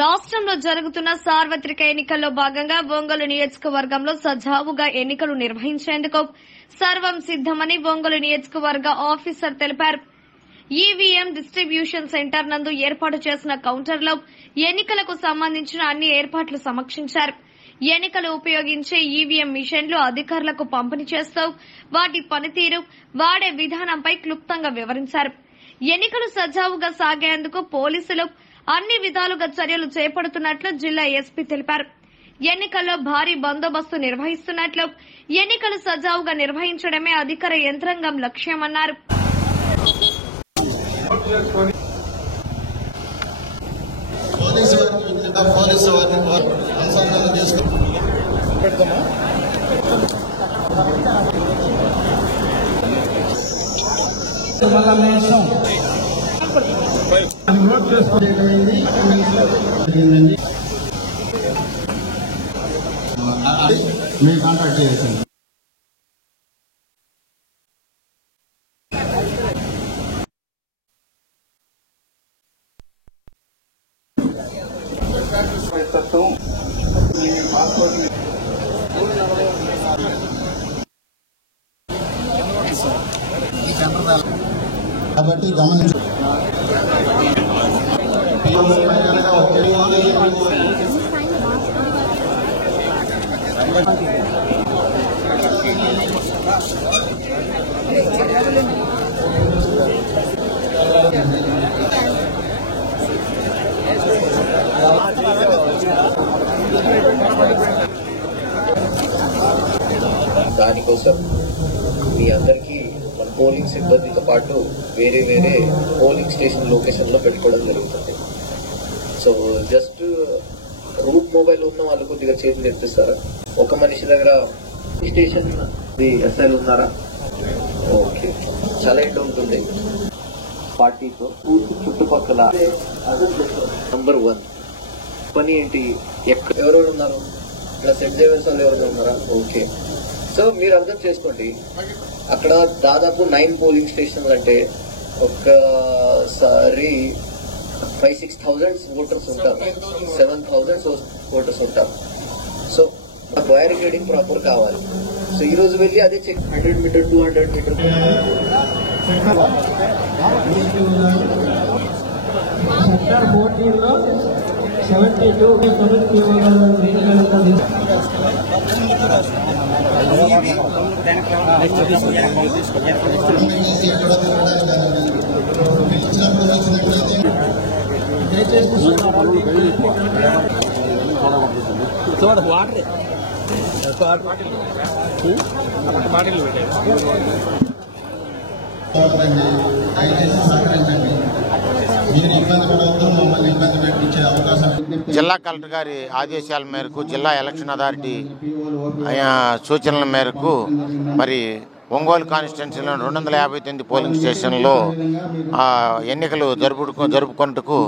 రాష్ట్రంలో జరుగుతున్న సార్వత్రిక ఎన్నికల్లో భాగంగా ఒంగోలు నియోజకవర్గంలో సజావుగా ఎన్నికలు నిర్వహించేందుకు సర్వం సిద్దమని ఒంగోలు నియోజకవర్గ ఆఫీసర్ తెలిపారు. ఈవీఎం డిస్ట్రిబ్యూషన్ సెంటర్ నందు ఏర్పాటు చేసిన కౌంటర్లో ఎన్నికలకు సంబంధించిన అన్ని ఏర్పాట్లు సమీక్షించారు. ఎన్నికలు ఉపయోగించే ఈవీఎం మిషన్లు అధికారులకు పంపిణీ చేస్తూ వాటి పనితీరు, వాడే విధానంపై క్లుప్తంగా వివరించారు. ఎన్నికలు సజావుగా సాగేందుకు పోలీసులు అన్ని విధాలుగా చర్యలు చేపడుతున్నట్లు జిల్లా ఎస్పీ తెలిపారు. ఎన్నికల్లో భారీ బందోబస్తు నిర్వహిస్తున్నట్లు, ఎన్నికలు సజావుగా నిర్వహించడమే అధికార యంత్రాంగం లక్ష్యమన్నారు. మీరు కాంటాక్ట్ చేయండి. కాబట్టి గమనించండి. దానికోసం మీ అందరికీ మన పోలింగ్ సిబ్బందితో పాటు వేరే వేరే పోలింగ్ స్టేషన్ లొకేషన్లో పెట్టుకోవడం జరుగుతుంది. సో జస్ట్ రూట్ మొబైల్ ఉన్న వాళ్ళు కొద్దిగా చేతులు ఎత్తిస్తారా? ఒక మనిషి దగ్గర స్టేషన్ ఎస్ఐలు ఉన్నారా? ఓకే, చాలా ఎండ ఉంటుంది. పార్టీతో చుట్టుపక్కల నంబర్ 1 పని ఏంటి? ఎవరెవరు ఉన్నారు? ప్లస్ ఎగ్జామినర్స్ వాళ్ళు ఎవరైనా ఉన్నారా? ఓకే. సో మీరు అర్థం చేసుకోండి, అక్కడ దాదాపు 9 పోలింగ్ స్టేషన్లు అంటే ఒక్కసారి 5,000-6,000 ఓటర్స్ ఉంటారు, 7,000 ఓటర్స్ ఉంటారు. సో బ్యారికేడింగ్ ప్రాపర్ కావాలి. సో ఈ రోజు వెళ్ళి అదే చెక్ 100 మీటర్ 200 మీటర్ సెక్టర్ 14లో 72 వాటర్ జిల్లా కలెక్టర్ గారి ఆదేశాల మేరకు, జిల్లా ఎలక్షన్ అథారిటీ సూచనల మేరకు మరి ఒంగోలు కాన్స్టిట్యున్సీలో 259 పోలింగ్ స్టేషన్లో ఎన్నికలు జరుపుకుంటూ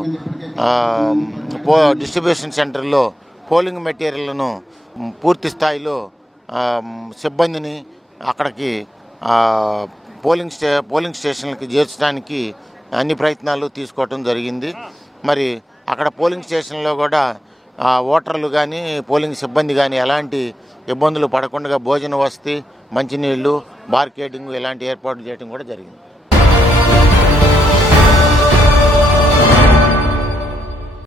డిస్ట్రిబ్యూషన్ సెంటర్లో పోలింగ్ మెటీరియల్ను పూర్తి స్థాయిలో సిబ్బందిని అక్కడికి పోలింగ్ స్టేషన్లకి చేర్చడానికి అన్ని ప్రయత్నాలు తీసుకోవటం జరిగింది. మరి అక్కడ పోలింగ్ స్టేషన్లో కూడా ఓటర్లు కానీ పోలింగ్ సిబ్బంది కానీ ఎలాంటి ఇబ్బందులు పడకుండా భోజన వసతి, మంచినీళ్లు, బార్కేడింగ్ ఇలాంటి ఏర్పాట్లు చేయడం కూడా జరిగింది.